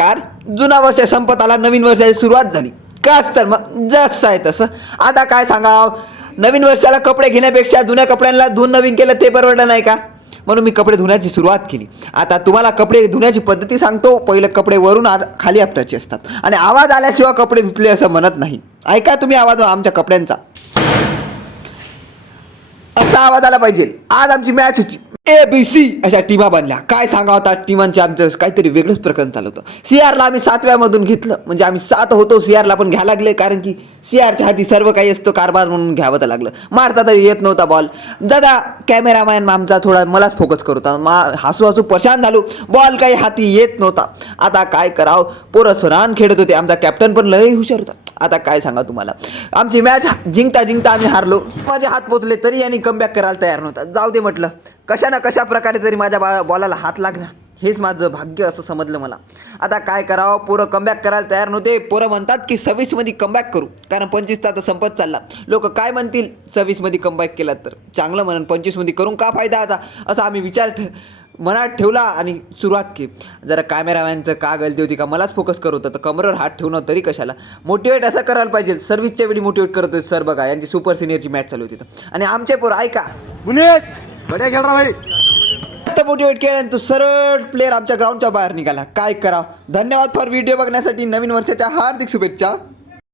नमस्कार. जुना वर्ष संपत आला, नवीन वर्षाची सुरुवात झाली. काच तर मग जसं आहे तसं. आता काय सांगाव, नवीन वर्षाला कपडे घेण्यापेक्षा जुन्या कपड्यांना धुवून नवीन केलं ते परवडलं नाही का? म्हणून मी कपडे धुण्याची सुरुवात केली. आता तुम्हाला कपडे धुण्याची पद्धती सांगतो. पहिले कपडे वरून खाली आपटायचे असतात आणि आवाज आल्याशिवाय कपडे धुतले असं म्हणत नाही. ऐका तुम्ही आवाज आमच्या कपड्यांचा. असा आवाज आला पाहिजे. आज आमची मॅच होती. ABC अशा टीमा बनल्या. काय सांगा होता, टीमांचे आमचं काहीतरी वेगळंच प्रकरण चालू होतं. CRला आम्ही 7व्यामधून घेतलं, म्हणजे आम्ही 7 होतो. CRला पण घ्यायला लागले, कारण की CRच्या हाती सर्व काही असतं, कारभार म्हणून घ्यावं तर लागलं. मारता तरी येत नव्हता बॉल. दादा कॅमेरामॅन आमचा थोडा मलाच फोकस करत होता. हसू हसू परेशान झालो. बॉल काही हाती येत नव्हता. आता काय करावं, पोरं सरान खेळत होते. आमचा कॅप्टन पण लय हुशार होता. आता काय सांगा तुम्हाला, आमची मॅच जिंकता जिंकता आम्ही हारलो. माझे हात पोचले तरी यांनी कमबॅक करायला तयार नव्हता. जाऊ दे म्हटलं, कशा ना कशा प्रकारे तरी माझ्या बॉलाला हात लागला. हेच माझं भाग्य असं समजलं मला. आता काय करावं, पोरं कमबॅक करायला तयार नव्हते. पोरं म्हणतात की 26मध्ये कमबॅक करू, कारण 25 आता संपत चालला. लोक काय म्हणतील, 26मध्ये कमबॅक केला तर चांगलं म्हणून 25मध्ये करून का फायदा आता, असा आम्ही विचार मनात ठेवला आणि सुरुवात केली. जरा कॅमेरामॅनचं का गलती होती का, मलाच फोकस करत होतं, तर कमरेवर हात ठेवणं तरी कशाला. मोटिवेट असं करायला पाहिजे. सर्व्हिसच्या वेळी मोटिवेट करत होते सर. बघा, यांची सुपर सिनियरची मॅच चालू होती आणि आमचे पोरं ऐका मोटिवेट केलं आणि तो सरळ प्लेअर आमच्या ग्राउंडच्या बाहेर निघाला. काय करा. धन्यवाद फॉर व्हिडिओ बघण्यासाठी. नवीन वर्षाच्या हार्दिक शुभेच्छा.